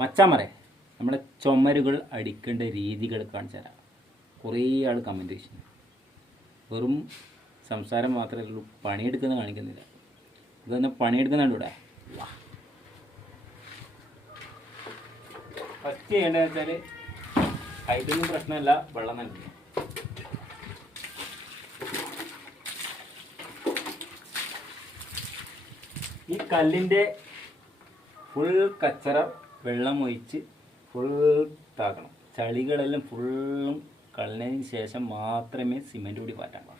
മച്ചാമറേ നമ്മളെ ചുമരുകൾ അടിക്കേണ്ട രീതികൾ കാണിച്ചു തരാം. കുറേ ആൾ കമന്റ് വെച്ചു വെറും സംസാരം മാത്രമേ ഉള്ളൂ പണിയെടുക്കുന്നത് കാണിക്കുന്നില്ല. ഇതൊന്ന് പണിയെടുക്കുന്നുണ്ട് ഇവിടെ ഫസ്റ്റ് ചെയ്യേണ്ടതെന്ന് വെച്ചാൽ ഹൈറ്റൊന്നും പ്രശ്നമല്ല വെള്ളം നൽകി ഈ കല്ലിന്റെ ഫുൾ കച്ചറ വെള്ളം ഒഴിച്ച് ഫുൾ താക്കണം ചളികളെല്ലാം ഫുള്ളും കളഞ്ഞതിന് ശേഷം മാത്രമേ സിമെന്റ് കൂടി മാറ്റാൻ പാടുള്ളൂ.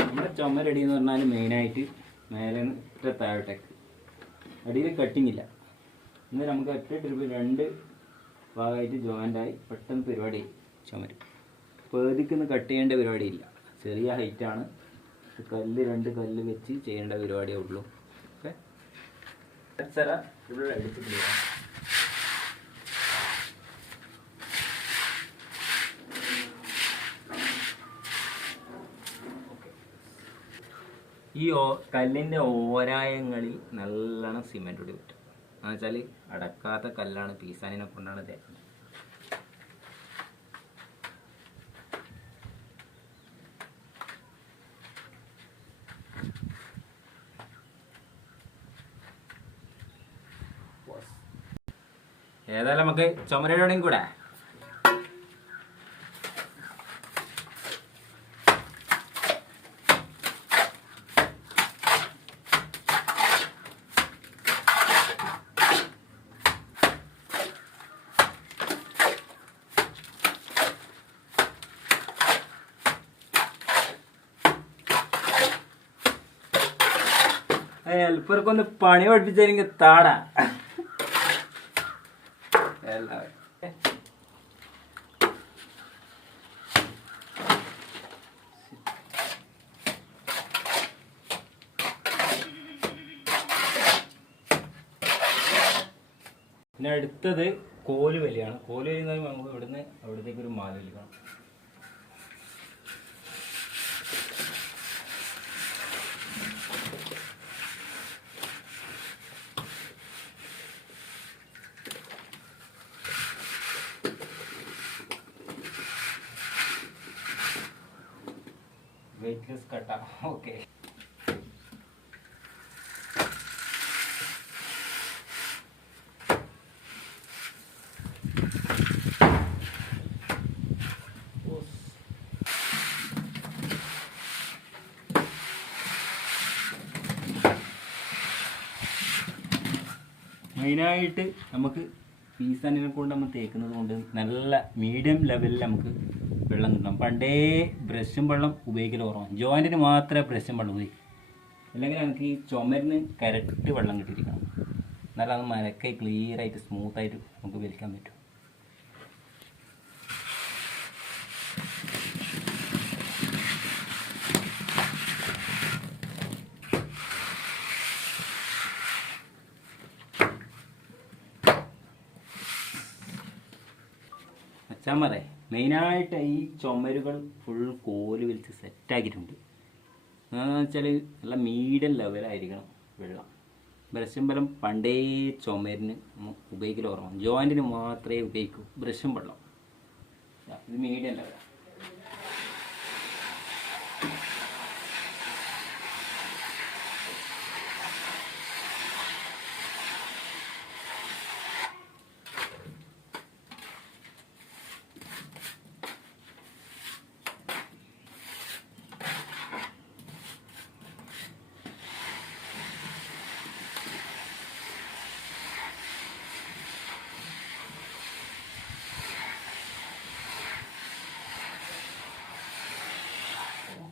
നമ്മുടെ ചുമരടി എന്ന് പറഞ്ഞാൽ മെയിനായിട്ട് മേലെ താഴോട്ടേക്ക്. അടിയിൽ കട്ടിങ് ഇല്ല. ഇന്ന് നമുക്ക് ഒറ്റ ട്രിപ്പ് രണ്ട് ഭാഗമായിട്ട് ജോയിന്റായി ആയി. പെട്ടെന്ന് പരിപാടി ചുമര്. പേതിക്കൊന്ന് കട്ട് ചെയ്യേണ്ട പരിപാടിയില്ല ചെറിയ ഹൈറ്റാണ് കല്ല് രണ്ട് കല്ല് വെച്ച് ചെയ്യേണ്ട പരിപാടിയേ ഉള്ളൂ. ഓക്കെ? ഇവിടെ അടിച്ചിട്ടില്ല ഈ ഓ കല്ലിന്റെ ഓരായങ്ങളിൽ നല്ലോണം സിമെന്റ് കൂടി പറ്റും എന്ന് വെച്ചാൽ അടക്കാത്ത കല്ലാണ് പീസാനിനെ കൊണ്ടാണ് തേക്കുന്നത് ഏതായാലും നമുക്ക് ചുമരയോടെയും കൂടെ. ഹെൽപ്പർക്കൊന്ന് പണി പഠിപ്പിച്ചെനിക്ക് താടാ. പിന്നെ അടുത്തത് കോൽ വലിയാണ്. കോൽ വലിയ നമുക്ക് ഇവിടുന്ന് അവിടത്തേക്ക് ഒരു മാല വലിക്കണം. വെയിറ്റ്ലെസ് കട്ട ഓക്കെ മെയിനായിട്ട് നമുക്ക് പീസാനിനെ കൊണ്ട് നമ്മൾ തേക്കുന്നത് കൊണ്ട് നല്ല മീഡിയം ലെവലിൽ നമുക്ക് വെള്ളം കിട്ടണം. പണ്ടേ ബ്രഷും വെള്ളം ഉപയോഗിക്കൽ കുറവാണ് ജോയിന്റിന് മാത്രമേ ബ്രഷും വെള്ളം ഉപയോഗിക്കും. അല്ലെങ്കിൽ നമുക്ക് ഈ ചുമരിന് കരട്ട് വെള്ളം കിട്ടിയിരിക്കണം. എന്നാലും അത് മരക്കായി ക്ലിയറായിട്ട് സ്മൂത്തായിട്ട് നമുക്ക് വലിക്കാൻ പറ്റും. അച്ഛാൻ പറയേ. മെയിനായിട്ട് ഈ ചുമരുകൾ ഫുൾ കോൽ വലിച്ച് സെറ്റാക്കിയിട്ടുണ്ട് എന്താണെന്ന് വെച്ചാൽ നല്ല മീഡിയം ലെവലായിരിക്കണം വെള്ളം. ബ്രഷും വെള്ളം പണ്ടേ ചുമരിന് ഉപയോഗിക്കൽ കുറവാണ്. ജോയിന്റിന് മാത്രമേ ഉപയോഗിക്കൂ ബ്രഷും വെള്ളം. ഇത് മീഡിയം ലെവലാണ്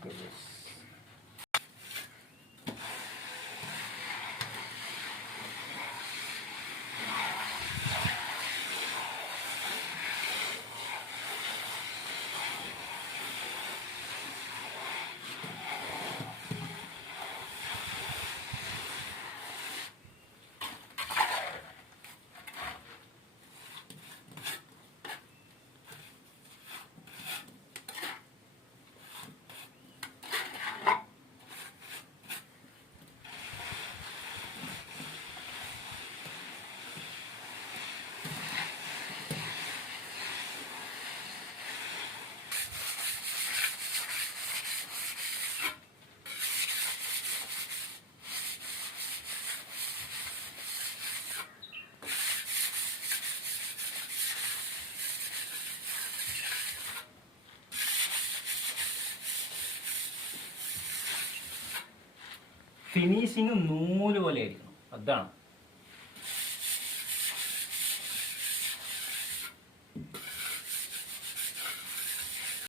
after this. ഫിനിഷിങ് നൂൽ പോലെ ആയിരിക്കണം. അതാണ്.